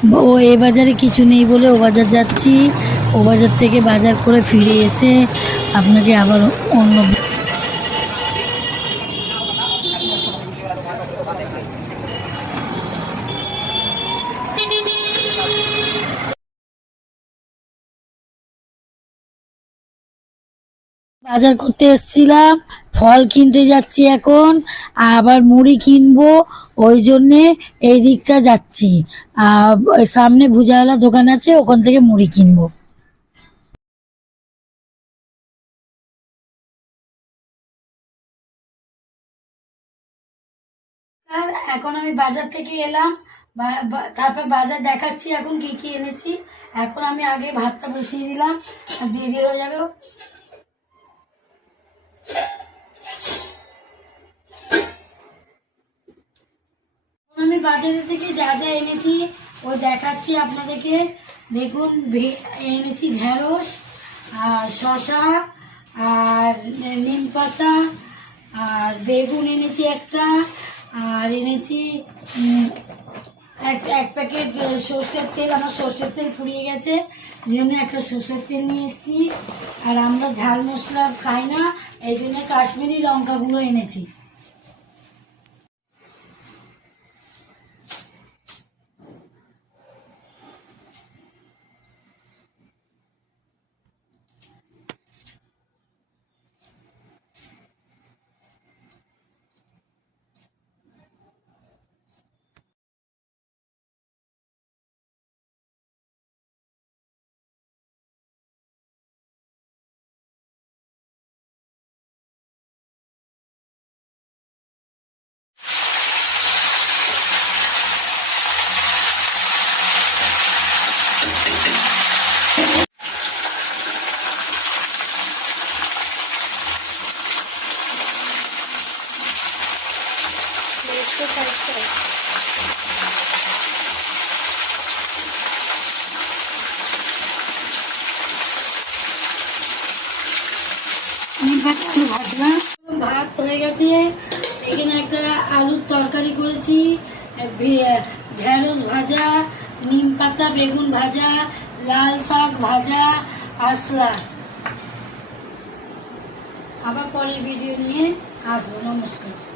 ও এ বাজারে কিছু নেই বলে ও বাজার যাচ্ছি। ও বাজার থেকে বাজার করে ফিরে এসে আপনাকে আবার অন্য বাজার করতে এসেছিলাম, ফল কিনতে যাচ্ছি এখন, আবার মুড়ি কিনবো, ওই জন্যে এই দিকটা যাচ্ছি। সামনে ভুজাওয়ালা দোকান আছে, ওখান থেকে মুড়ি কিনবো। আর এখন আমি বাজার থেকে এলাম, তারপর বাজার দেখাচ্ছি এখন কি কি এনেছি। এখন আমি আগে ভাতটা বসিয়ে দিলাম, আর দেরি হয়ে যাবে। আমি বাজারে থেকে যা যা এনেছি ও দেখাচ্ছি আপনাদেরকে। দেখুন, এনেছি ঢেঁড়স, আর শসা, আর নিম পাতা, আর বেগুন এনেছি একটা, আর এনেছি এক প্যাকেট সর্ষের তেল। আমার সর্ষের তেল ফুরিয়ে গেছে, এই জন্য একটা সর্ষের তেল নিয়ে এসেছি। আর আমরা ঝাল মশলা খাই না, এই জন্য কাশ্মীরি লঙ্কা গুঁড়ো এনেছি। ভাত হয়ে গেছে, এখানে একটা আলুর তরকারি করেছি, ঢেঁড়স ভাজা, নিম পাতা বেগুন ভাজা, লাল শাক ভাজা, আর স্যালাড। আবার পরের ভিডিও নিয়ে আসবো। নমস্কার।